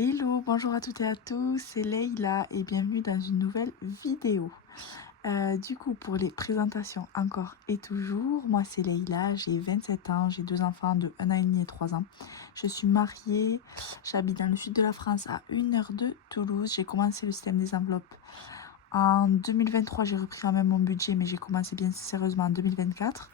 Hello, bonjour à toutes et à tous, c'est Leïla et bienvenue dans une nouvelle vidéo. Du coup, pour les présentations encore et toujours, moi c'est Leïla, j'ai 27 ans, j'ai deux enfants de 1 an et demi et 3 ans. Je suis mariée, j'habite dans le sud de la France à 1 heure de Toulouse. J'ai commencé le système des enveloppes en 2023, j'ai repris quand même mon budget, mais j'ai commencé bien sérieusement en 2024.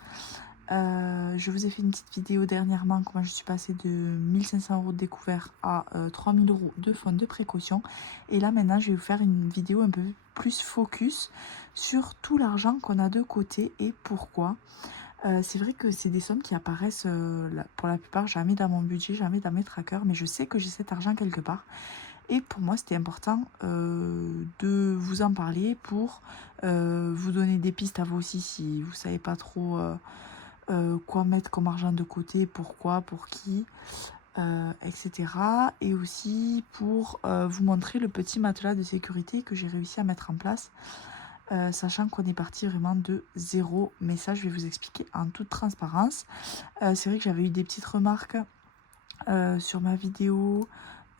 Je vous ai fait une petite vidéo dernièrement, comment je suis passée de 1500 € de découvert à 3000 € de fonds de précaution. Et là maintenant, je vais vous faire une vidéo un peu plus focus sur tout l'argent qu'on a de côté et pourquoi. C'est vrai que c'est des sommes qui apparaissent pour la plupart jamais dans mon budget, jamais dans mes trackers, mais je sais que j'ai cet argent quelque part. Et pour moi, c'était important de vous en parler pour vous donner des pistes à vous aussi si vous ne savez pas trop quoi mettre comme argent de côté, pourquoi, pour qui, etc. Et aussi pour vous montrer le petit matelas de sécurité que j'ai réussi à mettre en place, sachant qu'on est parti vraiment de zéro. Mais ça, je vais vous expliquer en toute transparence. C'est vrai que j'avais eu des petites remarques sur ma vidéo.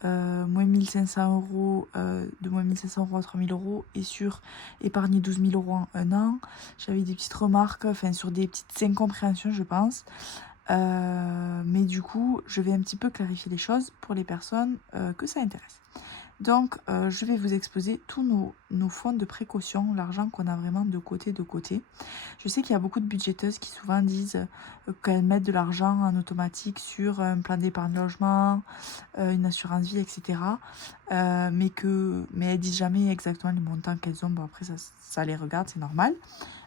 Moins 1500 €, de moins 1500 € à 3000 € et sur épargner 12 000 € en un an. J'avais des petites remarques, enfin sur des petites incompréhensions, je pense. Mais du coup, je vais un petit peu clarifier les choses pour les personnes que ça intéresse. Donc, je vais vous exposer tous nos fonds de précaution, l'argent qu'on a vraiment de côté, de côté. Je sais qu'il y a beaucoup de budgéteuses qui souvent disent qu'elles mettent de l'argent en automatique sur un plan d'épargne logement, une assurance vie, etc. Mais elles disent jamais exactement les montants qu'elles ont. Bon, après, ça les regarde, c'est normal.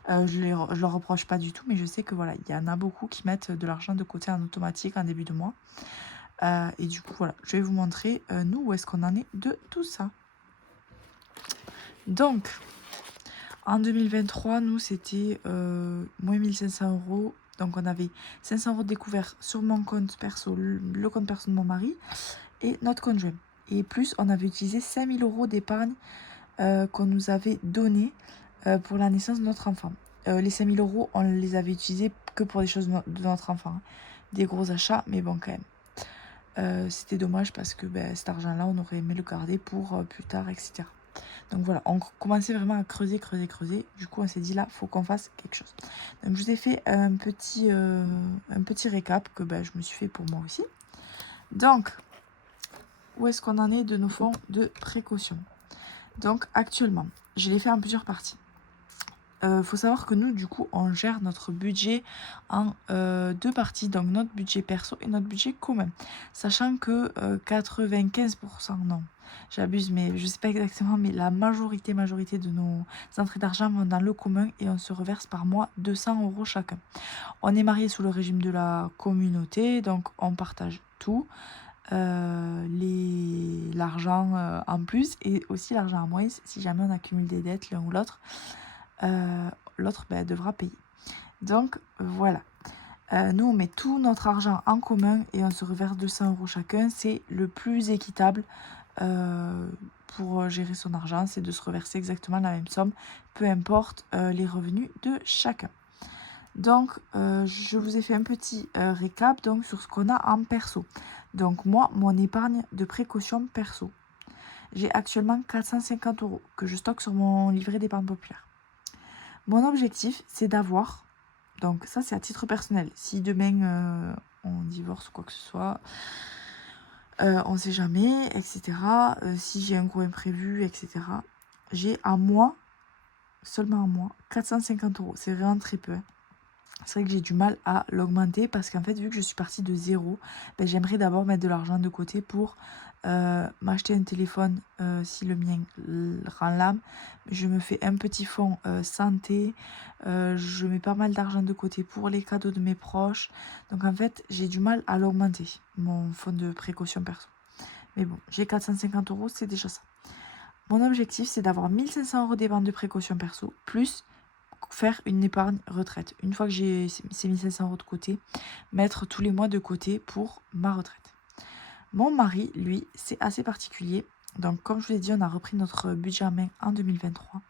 Je leur reproche pas du tout, mais je sais que voilà, il y en a beaucoup qui mettent de l'argent de côté en automatique en début de mois. Et du coup, voilà, je vais vous montrer nous où est-ce qu'on en est de tout ça. Donc, en 2023, nous, c'était moins 1500 €. Donc, on avait 500 € découverts sur mon compte perso, le compte perso de mon mari et notre conjoint. Et plus, on avait utilisé 5000 € d'épargne qu'on nous avait donné pour la naissance de notre enfant. Les 5000 €, on les avait utilisés que pour des choses de notre enfant. Hein. Des gros achats, mais bon, quand même. C'était dommage parce que cet argent-là, on aurait aimé le garder pour plus tard, etc. Donc voilà, on commençait vraiment à creuser. Du coup, on s'est dit là, faut qu'on fasse quelque chose. Donc je vous ai fait un petit récap que je me suis fait pour moi aussi. Donc, où est-ce qu'on en est de nos fonds de précaution? Donc actuellement, je l'ai fait en plusieurs parties. Faut savoir que nous, du coup, on gère notre budget en deux parties, donc notre budget perso et notre budget commun. Sachant que 95%, non, j'abuse, mais je sais pas exactement, mais la majorité de nos entrées d'argent vont dans le commun et on se reverse par mois 200 € chacun. On est mariés sous le régime de la communauté, donc on partage tout. L'argent en plus et aussi l'argent en moins si jamais on accumule des dettes l'un ou l'autre. L'autre devra payer. Donc voilà. Nous on met tout notre argent en commun et on se reverse 200 € chacun. C'est le plus équitable pour gérer son argent, c'est de se reverser exactement la même somme, peu importe les revenus de chacun. Donc je vous ai fait un petit récap donc, sur ce qu'on a en perso. Donc moi, mon épargne de précaution perso. J'ai actuellement 450 € que je stocke sur mon livret d'épargne populaire. Mon objectif, c'est d'avoir, donc ça c'est à titre personnel, si demain on divorce ou quoi que ce soit, on ne sait jamais, etc. Si j'ai un gros imprévu, etc. J'ai à moi, seulement à moi, 450 €. C'est vraiment très peu. Hein. C'est vrai que j'ai du mal à l'augmenter parce qu'en fait, vu que je suis partie de zéro, j'aimerais d'abord mettre de l'argent de côté pour m'acheter un téléphone si le mien rend l'âme. Je me fais un petit fonds santé. Je mets pas mal d'argent de côté pour les cadeaux de mes proches. Donc en fait, j'ai du mal à l'augmenter, mon fonds de précaution perso. Mais bon, j'ai 450 €, c'est déjà ça. Mon objectif, c'est d'avoir 1500 € d'épargne de précaution perso, plus faire une épargne retraite. Une fois que j'ai ces 1500 € de côté, mettre tous les mois de côté pour ma retraite. Mon mari, lui, c'est assez particulier. Donc, comme je vous l'ai dit, on a repris notre budget en main en 2023.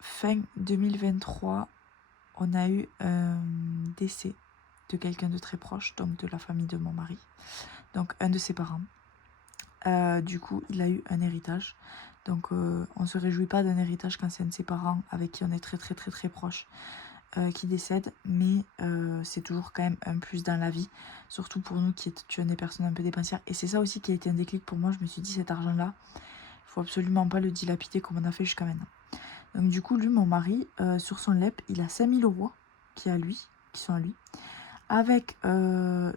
Fin 2023, on a eu un décès de quelqu'un de très proche, donc de la famille de mon mari. donc un de ses parents. Du coup, il a eu un héritage. Donc, on ne se réjouit pas d'un héritage quand c'est un de ses parents avec qui on est très très très très proche qui décède, mais c'est toujours quand même un plus dans la vie, surtout pour nous qui étions des personnes un peu dépensières. Et c'est ça aussi qui a été un déclic pour moi. Je me suis dit, cet argent-là, il faut absolument pas le dilapider comme on a fait jusqu'à maintenant. Donc du coup, lui, mon mari, sur son LEP, il a 5 000 euros qui sont à lui. Avec une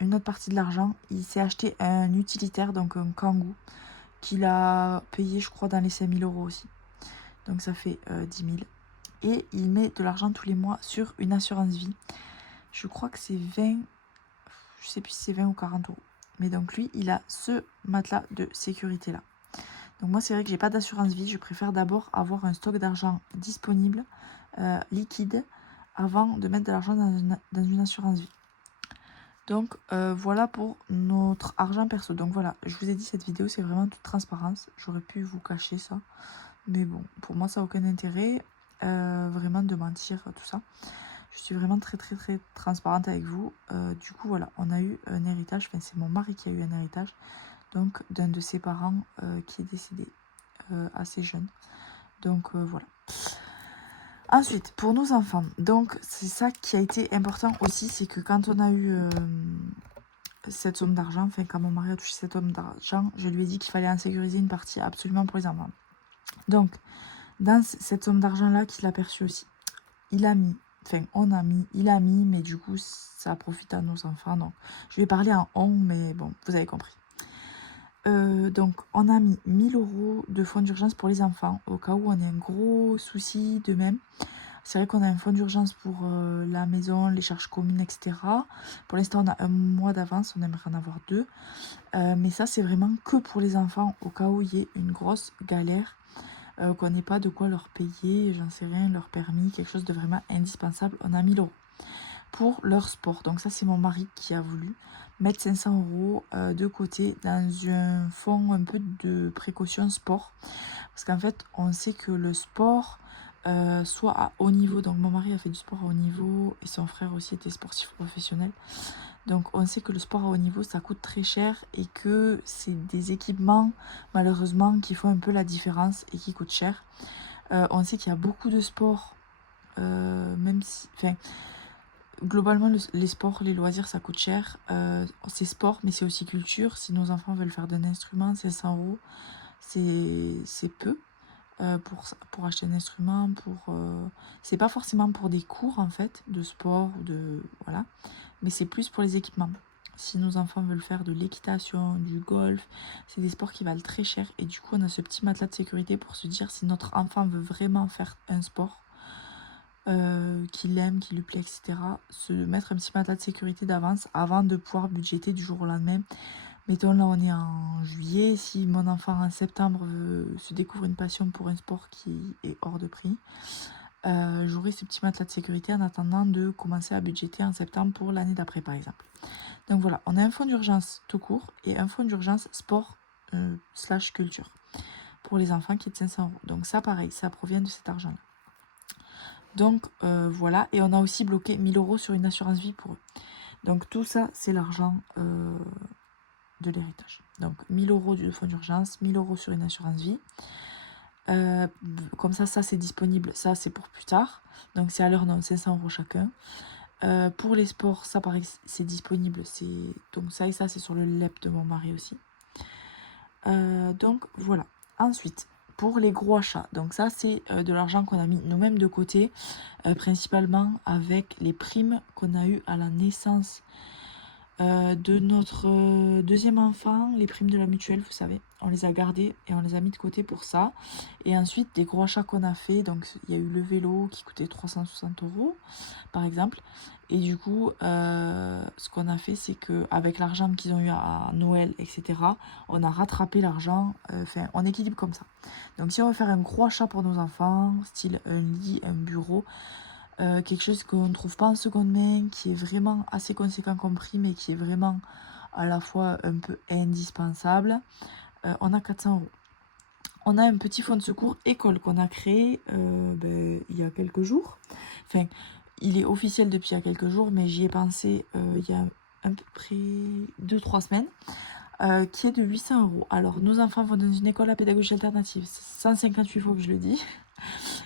autre partie de l'argent, il s'est acheté un utilitaire, donc un Kangoo, qu'il a payé, je crois, dans les 5 000 euros aussi. Donc ça fait 10 000. Et il met de l'argent tous les mois sur une assurance vie. Je crois que c'est 20, je sais plus si c'est 20 ou 40 euros. Mais donc lui, il a ce matelas de sécurité là. Donc moi, c'est vrai que j'ai pas d'assurance vie. Je préfère d'abord avoir un stock d'argent disponible, liquide, avant de mettre de l'argent dans une assurance vie. Donc voilà pour notre argent perso. Donc voilà, je vous ai dit, cette vidéo, c'est vraiment toute transparence. J'aurais pu vous cacher ça. Mais bon, pour moi, ça n'a aucun intérêt. Vraiment de mentir, tout ça. Je suis vraiment très très très transparente avec vous. Du coup, voilà, on a eu un héritage. Enfin, c'est mon mari qui a eu un héritage. Donc, d'un de ses parents qui est décédé assez jeune. Donc, voilà. Ensuite, pour nos enfants, donc c'est ça qui a été important aussi, c'est que quand on a eu cette somme d'argent, enfin quand mon mari a touché cette somme d'argent, je lui ai dit qu'il fallait en sécuriser une partie absolument pour les enfants. Donc, dans cette somme d'argent-là qu'il a perçue aussi, il a mis, mais du coup, ça profite à nos enfants. Donc, je vais parler en on, mais bon, vous avez compris. Donc, on a mis 1 000 euros de fonds d'urgence pour les enfants, au cas où on a un gros souci de même. C'est vrai qu'on a un fonds d'urgence pour la maison, les charges communes, etc. Pour l'instant, on a un mois d'avance, on aimerait en avoir 2. Mais ça, c'est vraiment que pour les enfants, au cas où il y ait une grosse galère, qu'on n'ait pas de quoi leur payer, j'en sais rien, leur permis, quelque chose de vraiment indispensable. On a 1 000 euros pour leur sport. Donc ça, c'est mon mari qui a voulu mettre 500 euros de côté dans un fonds un peu de précaution sport. Parce qu'en fait, on sait que le sport, soit à haut niveau, donc mon mari a fait du sport à haut niveau et son frère aussi était sportif professionnel. Donc on sait que le sport à haut niveau, ça coûte très cher et que c'est des équipements, malheureusement, qui font un peu la différence et qui coûtent cher. On sait qu'il y a beaucoup de sports, même si... Enfin, globalement, les sports, les loisirs, ça coûte cher. C'est sport, mais c'est aussi culture. Si nos enfants veulent faire d'un instrument, c'est 100 euros. C'est peu pour acheter un instrument. C'est pas forcément pour des cours, en fait, de sport, voilà. Mais c'est plus pour les équipements. Si nos enfants veulent faire de l'équitation, du golf, c'est des sports qui valent très cher. Et du coup, on a ce petit matelas de sécurité pour se dire si notre enfant veut vraiment faire un sport, qu'il aime, qui lui plaît, etc. Se mettre un petit matelas de sécurité d'avance avant de pouvoir budgéter du jour au lendemain. Mettons là on est en juillet, si mon enfant en septembre se découvre une passion pour un sport qui est hors de prix, j'aurai ce petit matelas de sécurité en attendant de commencer à budgéter en septembre pour l'année d'après par exemple. Donc voilà, on a un fonds d'urgence tout court et un fonds d'urgence sport / culture pour les enfants qui est de 500 euros. Donc ça pareil, ça provient de cet argent-là. Donc voilà, et on a aussi bloqué 1 000 euros sur une assurance vie pour eux. Donc tout ça, c'est l'argent de l'héritage. Donc 1 000 euros du fonds d'urgence, 1 000 euros sur une assurance vie. Comme ça c'est disponible, ça c'est pour plus tard. Donc c'est à leur nom, 500 euros chacun. Pour les sports, ça pareil, c'est disponible. Donc ça et ça, c'est sur le LEP de mon mari aussi. Donc voilà. Ensuite, pour les gros achats, donc ça c'est de l'argent qu'on a mis nous-mêmes de côté, principalement avec les primes qu'on a eues à la naissance de notre deuxième enfant, les primes de la mutuelle, vous savez, on les a gardées et on les a mis de côté pour ça. Et ensuite, des gros achats qu'on a fait, donc il y a eu le vélo qui coûtait 360 euros par exemple. Et du coup, ce qu'on a fait, c'est qu'avec l'argent qu'ils ont eu à Noël, etc., on a rattrapé l'argent, enfin, on équilibre comme ça. Donc si on veut faire un gros achat pour nos enfants, style un lit, un bureau, quelque chose qu'on ne trouve pas en seconde main, qui est vraiment assez conséquent comme prix, mais qui est vraiment à la fois un peu indispensable, on a 400 euros. On a un petit fonds de secours école qu'on a créé il y a quelques jours. Enfin, il est officiel depuis il y a quelques jours, mais j'y ai pensé il y a à peu près 2-3 semaines, qui est de 800 €. Alors, nos enfants vont dans une école à pédagogie alternative, 158 fois que je le dis,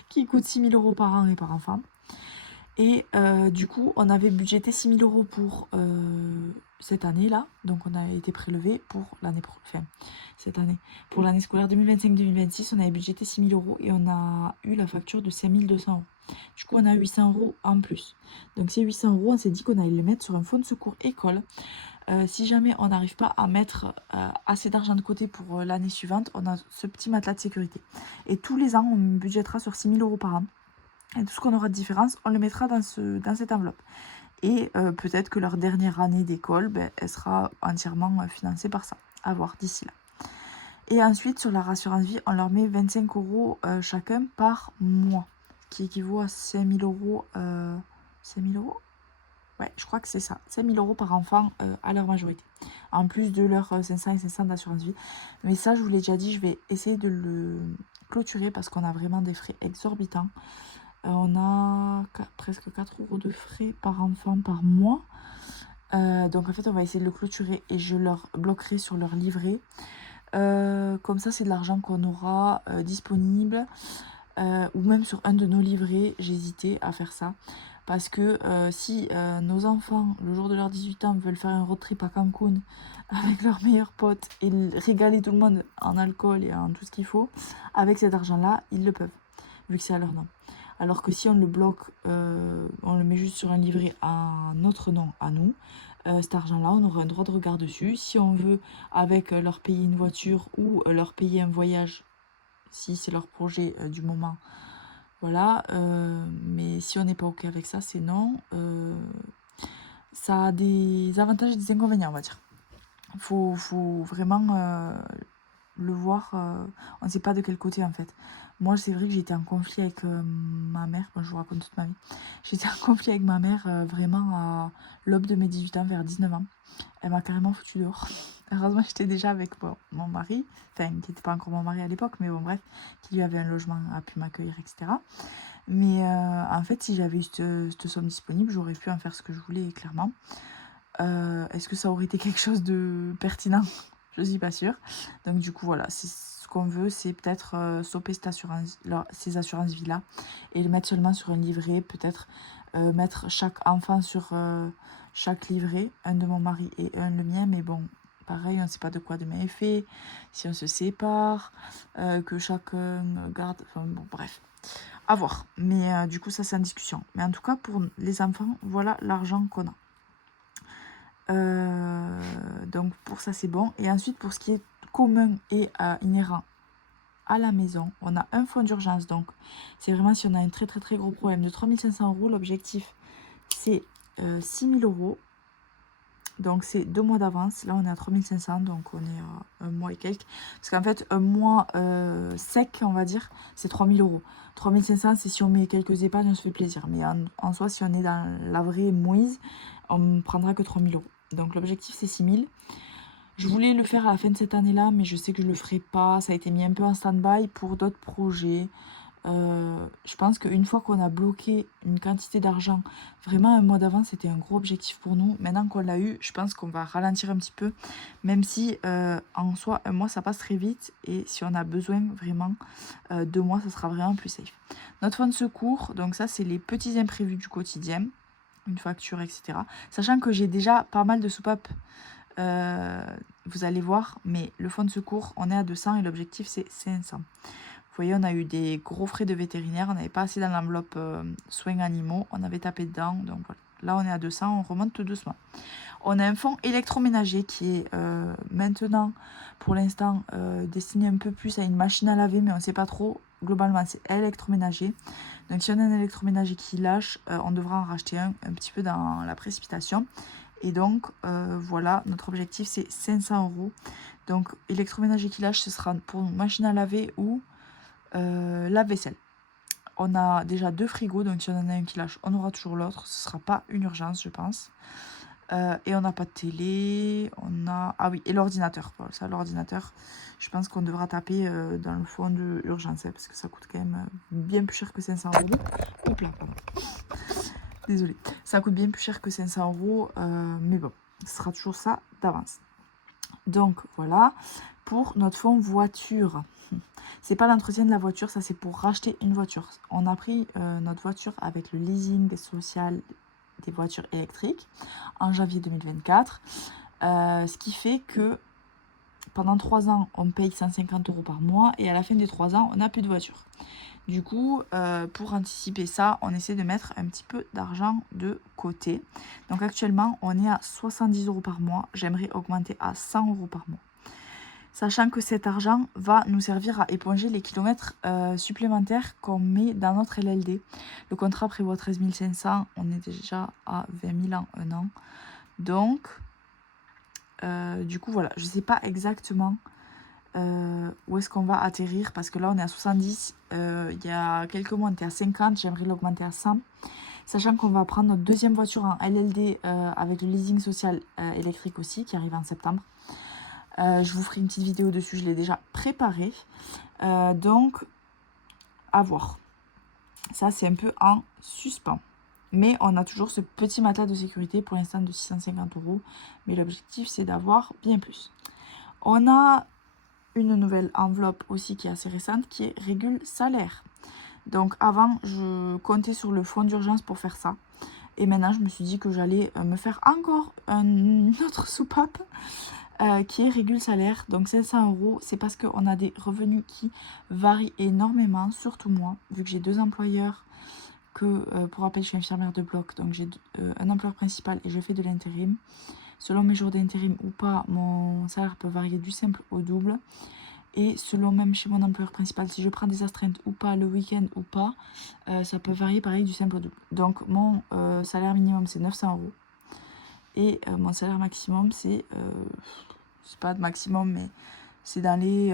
qui coûte 6 000 € par an et par enfant. Et du coup, on avait budgété 6 000 € pour cette année-là. Donc, on a été prélevé pour l'année cette année. Pour l'année scolaire 2025-2026, on avait budgété 6 000 € et on a eu la facture de 5 200 €. Du coup, on a 800 € en plus. Donc, ces 800 €, on s'est dit qu'on allait les mettre sur un fonds de secours école. Si jamais on n'arrive pas à mettre assez d'argent de côté pour l'année suivante, on a ce petit matelas de sécurité. Et tous les ans, on budgétera sur 6 000 € par an. Et tout ce qu'on aura de différence, on le mettra dans cette enveloppe. Et peut-être que leur dernière année d'école, elle sera entièrement financée par ça. À voir d'ici là. Et ensuite, sur leur assurance vie, on leur met 25 € chacun par mois, qui équivaut à 5 000 €. 5 000 €. Ouais, je crois que c'est ça. 5 000 € par enfant à leur majorité. En plus de leurs 500 et 500 d'assurance vie. Mais ça, je vous l'ai déjà dit, je vais essayer de le clôturer parce qu'on a vraiment des frais exorbitants. On a presque 4 € de frais par enfant par mois. Donc en fait, on va essayer de le clôturer et je leur bloquerai sur leur livret. Comme ça, c'est de l'argent qu'on aura disponible. Ou même sur un de nos livrets, j'hésitais à faire ça. Parce que si nos enfants, le jour de leurs 18 ans, veulent faire un road trip à Cancun avec leurs meilleurs potes et régaler tout le monde en alcool et en tout ce qu'il faut, avec cet argent-là, ils le peuvent, vu que c'est à leur nom. Alors que si on le bloque, on le met juste sur un livret à notre nom, à nous, cet argent-là, on aura un droit de regard dessus. Si on veut, avec leur payer une voiture ou leur payer un voyage, si c'est leur projet du moment, voilà. Mais si on n'est pas OK avec ça, c'est non. Ça a des avantages et des inconvénients, on va dire. Faut vraiment le voir. On ne sait pas de quel côté, en fait. Moi, c'est vrai que j'étais en conflit avec ma mère. Bon, je vous raconte toute ma vie. J'étais en conflit avec ma mère vraiment à l'aube de mes 18 ans, vers 19 ans. Elle m'a carrément foutu dehors. Heureusement, j'étais déjà avec mon mari, enfin, qui n'était pas encore mon mari à l'époque, mais bon, bref, qui lui avait un logement, a pu m'accueillir, etc. Mais en fait, si j'avais eu cette somme disponible, j'aurais pu en faire ce que je voulais, clairement. Est-ce que ça aurait été quelque chose de pertinent? Je suis pas sûre. Donc du coup, voilà, ce qu'on veut, c'est peut-être stopper ces assurances vie-là et les mettre seulement sur un livret, peut-être mettre chaque enfant sur chaque livret, un de mon mari et un le mien, mais bon, pareil, on ne sait pas de quoi demain est fait, si on se sépare, que chacun garde, enfin bon, bref, à voir. Mais du coup, ça c'est en discussion. Mais en tout cas, pour les enfants, voilà l'argent qu'on a. Donc pour ça c'est bon. Et ensuite pour ce qui est commun et inhérent à la maison, on a un fonds d'urgence. Donc c'est vraiment si on a un très très très gros problème de 3 500 €, l'objectif c'est 6 000 €. Donc c'est 2 mois d'avance. Là on est à 3 500, donc on est à un mois et quelques. Parce qu'en fait un mois sec, on va dire, c'est 3 000 €. 3 500, c'est si on met quelques épargnes, on se fait plaisir. Mais en soi, si on est dans la vraie mouise, on ne prendra que 3 000 €. Donc l'objectif c'est 6 000. Je voulais le faire à la fin de cette année-là, mais je sais que je le ferai pas. Ça a été mis un peu en stand-by pour d'autres projets. Je pense qu'une fois qu'on a bloqué une quantité d'argent, vraiment un mois d'avance, c'était un gros objectif pour nous. Maintenant qu'on l'a eu, je pense qu'on va ralentir un petit peu, même si en soi, un mois, ça passe très vite. Et si on a besoin vraiment 2 mois, ça sera vraiment plus safe. Notre fonds de secours, donc ça, c'est les petits imprévus du quotidien, une facture, etc. Sachant que j'ai déjà pas mal de soupapes, vous allez voir, mais le fonds de secours, on est à 200 et l'objectif, c'est 500. Vous voyez, on a eu des gros frais de vétérinaire, on n'avait pas assez dans l'enveloppe soins animaux, on avait tapé dedans, donc voilà. Là, on est à 200, on remonte tout doucement. On a un fonds électroménager qui est maintenant, pour l'instant, destiné un peu plus à une machine à laver, mais on ne sait pas trop. Globalement, c'est électroménager. Donc, si on a un électroménager qui lâche, on devra en racheter un petit peu dans la précipitation. Et donc, voilà, notre objectif, c'est 500 €. Donc, électroménager qui lâche, ce sera pour une machine à laver ou lave-vaisselle. On a déjà 2 frigos, donc si on en a un qui lâche, on aura toujours l'autre. Ce ne sera pas une urgence, je pense. Et on n'a pas de télé. On a... Ah oui, et l'ordinateur. Voilà, ça, l'ordinateur, je pense qu'on devra taper dans le fond de urgence, hein, parce que ça coûte quand même bien plus cher que 500 €. Hop là, pardon. Désolée. Ça coûte bien plus cher que 500 €, mais bon. ce sera toujours ça d'avance. Donc voilà, pour notre fonds voiture. C'est pas l'entretien de la voiture, ça c'est pour racheter une voiture. On a pris notre voiture avec le leasing social des voitures électriques en janvier 2024. Ce qui fait que pendant 3 ans, on paye 150 € par mois et à la fin des 3 ans, on n'a plus de voiture. Du coup, pour anticiper ça, on essaie de mettre un petit peu d'argent de côté. Donc actuellement, on est à 70 € par mois. J'aimerais augmenter à 100 € par mois. Sachant que cet argent va nous servir à éponger les kilomètres supplémentaires qu'on met dans notre LLD. Le contrat prévoit 13 500, on est déjà à 20 000 en un an. Donc, du coup, voilà, je ne sais pas exactement où est-ce qu'on va atterrir, parce que là, on est à 70. Il y a quelques mois, on était à 50, j'aimerais l'augmenter à 100. Sachant qu'on va prendre notre deuxième voiture en LLD avec le leasing social électrique aussi, qui arrive en septembre. Je vous ferai une petite vidéo dessus, je l'ai déjà préparée. Donc, à voir. Ça, c'est un peu en suspens. Mais on a toujours ce petit matelas de sécurité pour l'instant de 650 €. Mais l'objectif, c'est d'avoir bien plus. On a une nouvelle enveloppe aussi qui est assez récente, qui est régule salaire. Donc avant, je comptais sur le fonds d'urgence pour faire ça. Et maintenant, je me suis dit que j'allais me faire encore une autre soupape qui est régule salaire. Donc 500 €, c'est parce qu'on a des revenus qui varient énormément, surtout moi, vu que j'ai 2 employeurs. Pour rappel, je suis infirmière de bloc, donc j'ai un employeur principal et je fais de l'intérim. Selon mes jours d'intérim ou pas, mon salaire peut varier du simple au double. Et selon même chez mon employeur principal, si je prends des astreintes ou pas, le week-end ou pas, ça peut varier pareil du simple au double. Donc mon salaire minimum, c'est 900 €. Et mon salaire maximum, c'est pas de maximum, mais c'est dans les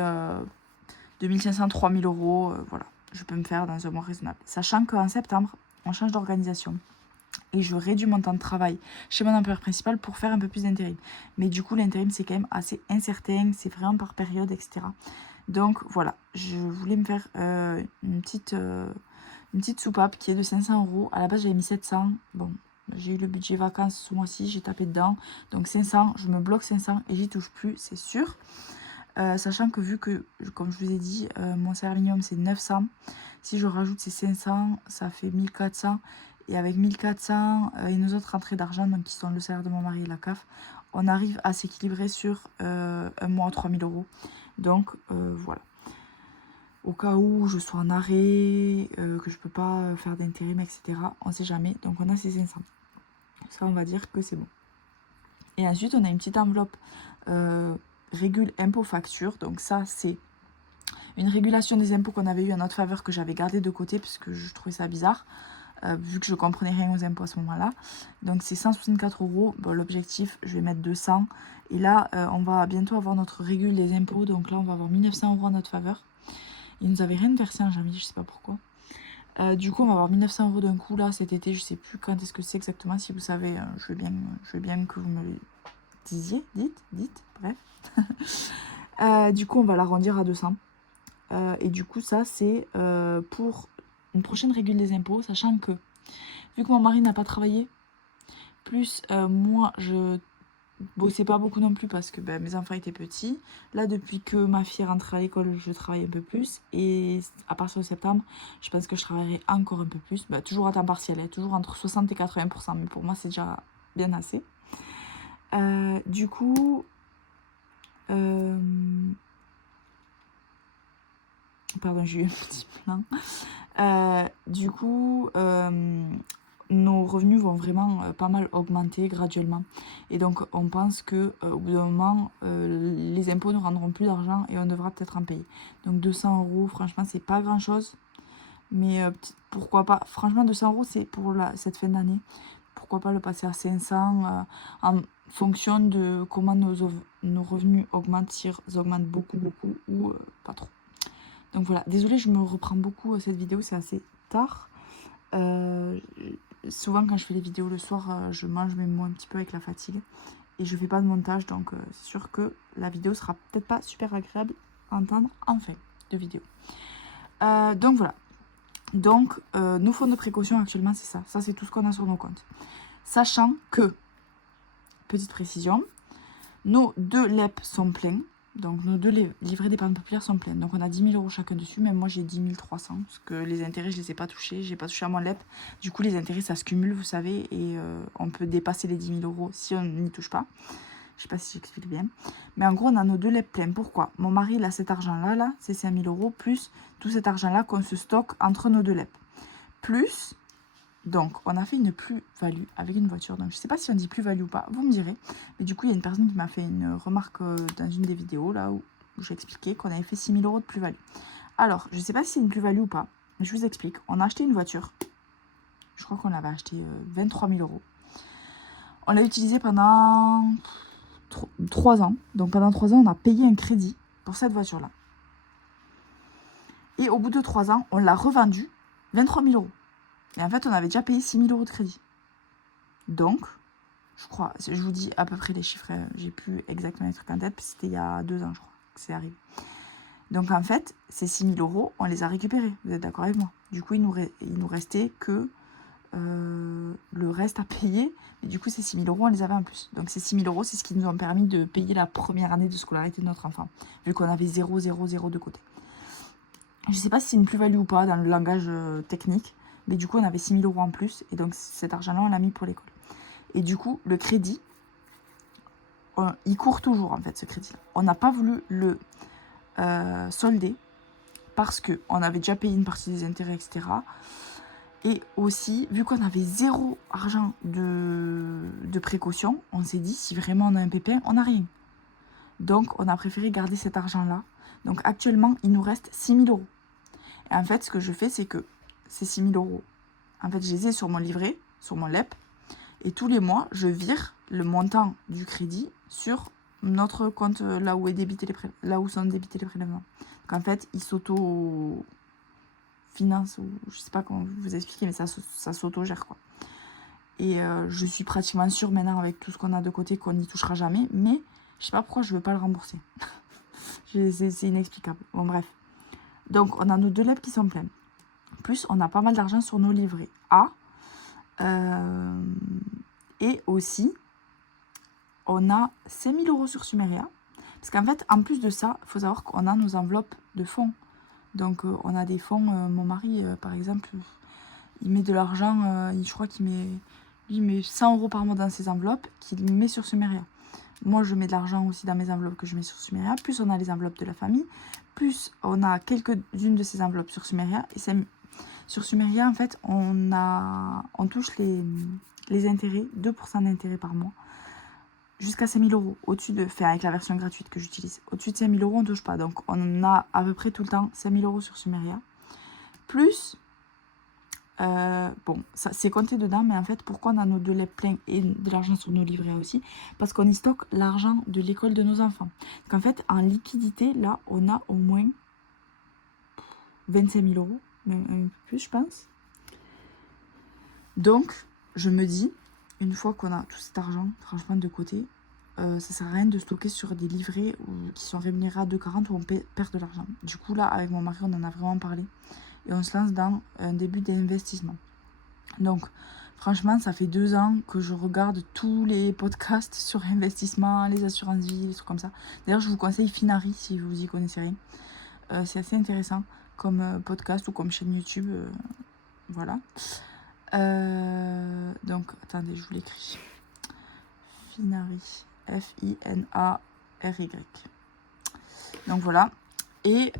2500-3000 €. Voilà, je peux me faire dans un mois raisonnable. Sachant qu'en septembre, on change d'organisation. Et je réduis mon temps de travail chez mon employeur principal pour faire un peu plus d'intérim. Mais du coup, l'intérim, c'est quand même assez incertain, c'est vraiment par période, etc. Donc voilà, je voulais me faire une petite soupape qui est de 500 €. À la base, j'avais mis 700. Bon, j'ai eu le budget vacances ce mois-ci, j'ai tapé dedans. Donc 500, je me bloque 500 et j'y touche plus, c'est sûr. Sachant que vu que, comme je vous ai dit, mon salaire minimum, c'est 900. Si je rajoute ces 500, ça fait 1400. Et avec 1400 et nos autres rentrées d'argent, donc qui sont le salaire de mon mari et la CAF, on arrive à s'équilibrer sur un mois à 3000 €. Donc voilà. Au cas où je sois en arrêt, que je peux pas faire d'intérim, etc. On sait jamais. Donc on a ces 500. Ça, on va dire que c'est bon. Et ensuite, on a une petite enveloppe régule impôt facture. Donc ça, c'est une régulation des impôts qu'on avait eu en notre faveur, que j'avais gardé de côté puisque je trouvais ça bizarre. Vu que je comprenais rien aux impôts à ce moment-là. Donc c'est 164 €. Bon, l'objectif, je vais mettre 200. Et là, on va bientôt avoir notre régule des impôts. Donc là, on va avoir 1900 € en notre faveur. Ils nous avaient rien versé en janvier, je sais pas pourquoi. Du coup, on va avoir 1900 € d'un coup là cet été. Je sais plus quand est-ce que c'est exactement. Si vous savez, je veux bien que vous me le disiez. Dites, bref. Du coup, on va l'arrondir à 200. Et du coup, ça, c'est pour une prochaine régule des impôts, sachant que, vu que mon mari n'a pas travaillé, plus moi, je bossais pas beaucoup non plus parce que mes enfants étaient petits. Là, depuis que ma fille est rentrée à l'école, je travaille un peu plus. Et à partir de septembre, je pense que je travaillerai encore un peu plus. Toujours à temps partiel, toujours entre 60 et 80%. Mais pour moi, c'est déjà bien assez. Du coup... Pardon, j'ai eu un petit plan. Du coup, nos revenus vont vraiment pas mal augmenter graduellement. Et donc, on pense qu'au bout d'un moment, les impôts ne rendront plus d'argent et on devra peut-être en payer. Donc, 200 €, franchement, c'est pas grand-chose. Mais pourquoi pas. Franchement, 200 €, c'est pour cette fin d'année. Pourquoi pas le passer à 500 en fonction de comment nos revenus augmentent, s'ils augmentent beaucoup ou pas trop. Donc voilà, désolée, je me reprends beaucoup cette vidéo, c'est assez tard. Souvent quand je fais les vidéos le soir, je mange mes mots un petit peu avec la fatigue. Et je fais pas de montage, donc c'est sûr que la vidéo sera peut-être pas super agréable à entendre en fin de vidéo. Donc voilà. Donc nos fonds de précaution actuellement, c'est ça. Ça, c'est tout ce qu'on a sur nos comptes. Sachant que, petite précision, nos 2 LEP sont pleins. Donc nos 2 livrets d'épargne populaire sont pleins. Donc on a 10 000 € chacun dessus. Même moi j'ai 10 300 parce que les intérêts je les ai pas touchés. J'ai pas touché à mon LEP. Du coup les intérêts ça se cumule, vous savez. Et on peut dépasser les 10 000 € si on n'y touche pas. Je sais pas si j'explique bien. Mais en gros on a nos 2 LEP pleins. Pourquoi? Mon mari il a cet argent là, c'est 5 000 € plus tout cet argent là qu'on se stocke entre nos 2 LEP. Plus... Donc, on a fait une plus-value avec une voiture. Donc, je ne sais pas si on dit plus-value ou pas, vous me direz. Mais du coup, il y a une personne qui m'a fait une remarque dans une des vidéos, là, où j'expliquais qu'on avait fait 6 000 € de plus-value. Alors, je ne sais pas si c'est une plus-value ou pas. Je vous explique. On a acheté une voiture. Je crois qu'on l'avait acheté 23 000 €. On l'a utilisée pendant 3 ans. Donc, pendant 3 ans, on a payé un crédit pour cette voiture-là. Et au bout de 3 ans, on l'a revendue 23 000 €. Et en fait, on avait déjà payé 6 000 € de crédit. Donc, je crois, je vous dis à peu près les chiffres, j'ai plus exactement les trucs en tête, puis c'était il y a 2 ans, je crois, que c'est arrivé. Donc, en fait, ces 6 000 €, on les a récupérés. Vous êtes d'accord avec moi? Du coup, il nous restait que le reste à payer. Et du coup, ces 6 000 €, on les avait en plus. Donc, ces 6 000 €, c'est ce qui nous a permis de payer la première année de scolarité de notre enfant, vu qu'on avait 0, 0, 0 de côté. Je ne sais pas si c'est une plus-value ou pas dans le langage technique. Mais du coup, on avait 6 000 € en plus. Et donc, cet argent-là, on l'a mis pour l'école. Et du coup, le crédit, il court toujours, en fait, ce crédit-là. On n'a pas voulu le solder parce qu'on avait déjà payé une partie des intérêts, etc. Et aussi, vu qu'on avait 0 argent de précaution, on s'est dit, si vraiment on a un pépin, on n'a rien. Donc, on a préféré garder cet argent-là. Donc, actuellement, il nous reste 6 000 €. Et en fait, ce que je fais, c'est que ces 6 000 €, en fait, je les ai sur mon livret, sur mon LEP. Et tous les mois, je vire le montant du crédit sur notre compte là où sont débités les prélèvements. Donc en fait, il s'auto-finance, ou je sais pas comment vous expliquer, mais ça s'auto-gère, quoi. Et je suis pratiquement sûre maintenant, avec tout ce qu'on a de côté, qu'on n'y touchera jamais. Mais je sais pas pourquoi je veux pas le rembourser. C'est inexplicable. Bon, bref. Donc, on a nos 2 LEP qui sont pleins. Plus, on a pas mal d'argent sur nos livrets A. Et aussi, on a 5 000 € sur Sumeria. Parce qu'en fait, en plus de ça, il faut savoir qu'on a nos enveloppes de fonds. Donc, on a des fonds. Mon mari, par exemple, il met de l'argent. Je crois qu'il met 100 € par mois dans ses enveloppes qu'il met sur Sumeria. Moi, je mets de l'argent aussi dans mes enveloppes que je mets sur Sumeria. Plus, on a les enveloppes de la famille. Plus, on a quelques-unes de ces enveloppes sur Sumeria. Et sur Sumeria, en fait, on touche les intérêts, 2% d'intérêt par mois, jusqu'à 5 000 €. Au-dessus avec la version gratuite que j'utilise. Au-dessus de 5 000 € on ne touche pas. Donc, on a à peu près tout le temps 5 000 € sur Sumeria. Plus, bon, ça c'est compté dedans, mais en fait, pourquoi on a nos 2 LEP pleins et de l'argent sur nos livrets aussi? Parce qu'on y stocke l'argent de l'école de nos enfants. Donc, en fait, en liquidité, là, on a au moins 25 000 €. Même un peu plus, je pense. Donc, je me dis, une fois qu'on a tout cet argent, franchement, de côté, ça sert à rien de stocker sur des livrets qui sont rémunérés à 2,40 où on perd de l'argent. Du coup, là, avec mon mari, on en a vraiment parlé. Et on se lance dans un début d'investissement. Donc, franchement, ça fait 2 ans que je regarde tous les podcasts sur l'investissement, les assurances vie, les trucs comme ça. D'ailleurs, je vous conseille Finari si vous y connaissez rien. C'est assez intéressant comme podcast ou comme chaîne YouTube. Voilà. Donc, attendez, je vous l'écris. Finari. F-I-N-A-R-Y. Donc, voilà. Et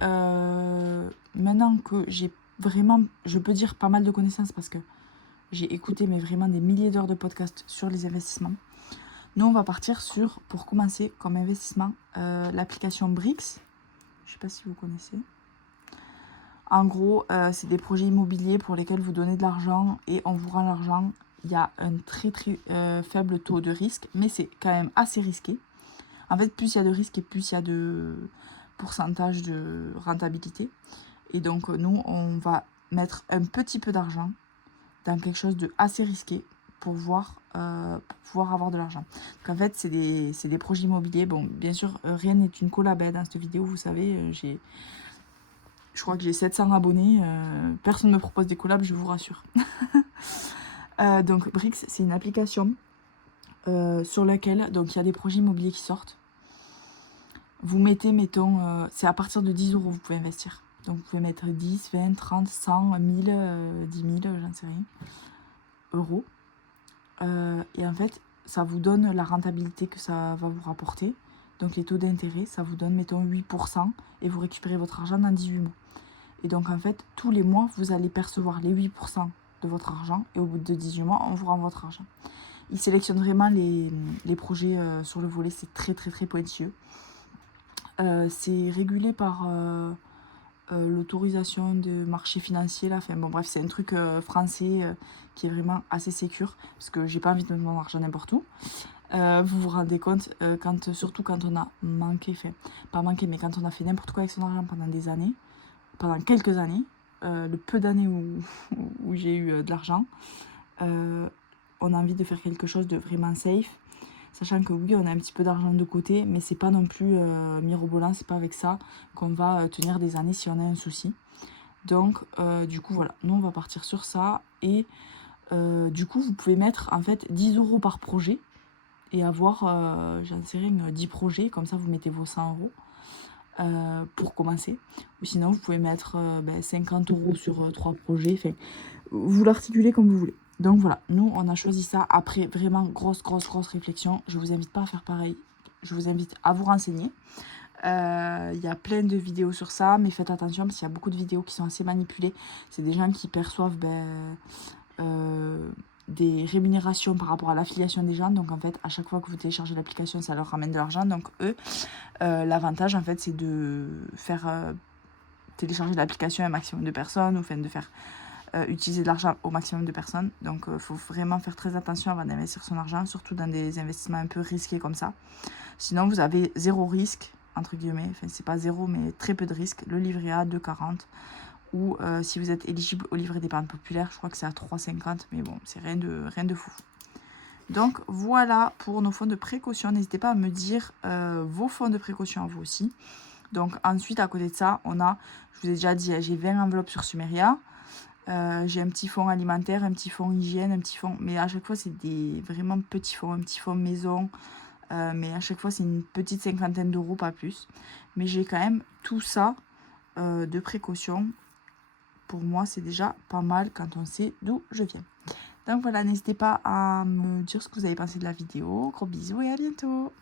maintenant que j'ai vraiment, je peux dire, pas mal de connaissances parce que j'ai écouté mais vraiment des milliers d'heures de podcasts sur les investissements. Nous, on va partir sur, pour commencer, comme investissement, l'application Brix. Je ne sais pas si vous connaissez. En gros, c'est des projets immobiliers pour lesquels vous donnez de l'argent et on vous rend l'argent. Il y a un très très faible taux de risque, mais c'est quand même assez risqué. En fait, plus il y a de risque et plus il y a de pourcentage de rentabilité. Et donc, nous, on va mettre un petit peu d'argent dans quelque chose de assez risqué pour pouvoir avoir de l'argent. Donc, en fait, c'est des projets immobiliers. Bon, bien sûr, rien n'est une collab dans cette vidéo. Vous savez, je crois que j'ai 700 abonnés. Personne ne me propose des collabs, je vous rassure. Donc, Brix, c'est une application sur lequel, donc il y a des projets immobiliers qui sortent. Vous mettez, mettons, c'est à partir de 10 euros vous pouvez investir. Donc vous pouvez mettre 10, 20, 30, 100, 1000, 10 000, j'en sais rien, euros. Et en fait, ça vous donne la rentabilité que ça va vous rapporter. Donc les taux d'intérêt, ça vous donne, mettons, 8% et vous récupérez votre argent dans 18 mois. Et donc en fait, tous les mois, vous allez percevoir les 8% de votre argent et au bout de 18 mois, on vous rend votre argent. Ils sélectionnent vraiment les projets sur le volet, c'est très très très pointilleux. C'est régulé par l'autorisation de marché financier là. Enfin bon bref, c'est un truc français qui est vraiment assez sécure parce que j'ai pas envie de mettre mon argent n'importe où. Vous vous rendez compte surtout quand on a manqué, enfin pas manqué, mais quand on a fait n'importe quoi avec son argent pendant des années, pendant quelques années, le peu d'années où j'ai eu de l'argent, on a envie de faire quelque chose de vraiment safe. Sachant que oui, on a un petit peu d'argent de côté, mais c'est pas non plus mirobolant, c'est pas avec ça qu'on va tenir des années si on a un souci. Donc, du coup, voilà, nous on va partir sur ça. Et du coup, vous pouvez mettre en fait 10 euros par projet et avoir, j'en sais rien, 10 projets, comme ça vous mettez vos 100 euros pour commencer. Ou sinon, vous pouvez mettre 50 euros sur 3 projets. Enfin, vous l'articulez comme vous voulez. Donc voilà, nous on a choisi ça après vraiment grosse réflexion. Je vous invite pas à faire pareil. Je vous invite à vous renseigner. Il y a plein de vidéos sur ça, mais faites attention parce qu'il y a beaucoup de vidéos qui sont assez manipulées. C'est des gens qui perçoivent des rémunérations par rapport à l'affiliation des gens. Donc en fait, à chaque fois que vous téléchargez l'application, ça leur ramène de l'argent. Donc eux, l'avantage en fait, c'est de faire télécharger l'application à un maximum de personnes, ou enfin de faire utiliser de l'argent au maximum de personnes. Donc il faut vraiment faire très attention avant d'investir son argent, surtout dans des investissements un peu risqués comme ça. Sinon vous avez zéro risque, entre guillemets, enfin c'est pas zéro mais très peu de risque, le livret A 2,40, ou si vous êtes éligible au livret d'épargne populaire, je crois que c'est à 3,50, mais bon, c'est rien de fou. Donc voilà pour nos fonds de précaution. N'hésitez pas à me dire vos fonds de précaution à vous aussi. Donc ensuite, à côté de ça, on a, je vous ai déjà dit, j'ai 20 enveloppes sur Sumeria. J'ai un petit fonds alimentaire, un petit fonds hygiène, un petit fonds... Mais à chaque fois, c'est des vraiment petits fonds, un petit fonds maison. Mais à chaque fois, c'est une petite cinquantaine d'euros, pas plus. Mais j'ai quand même tout ça de précaution. Pour moi, c'est déjà pas mal quand on sait d'où je viens. Donc voilà, n'hésitez pas à me dire ce que vous avez pensé de la vidéo. Gros bisous et à bientôt!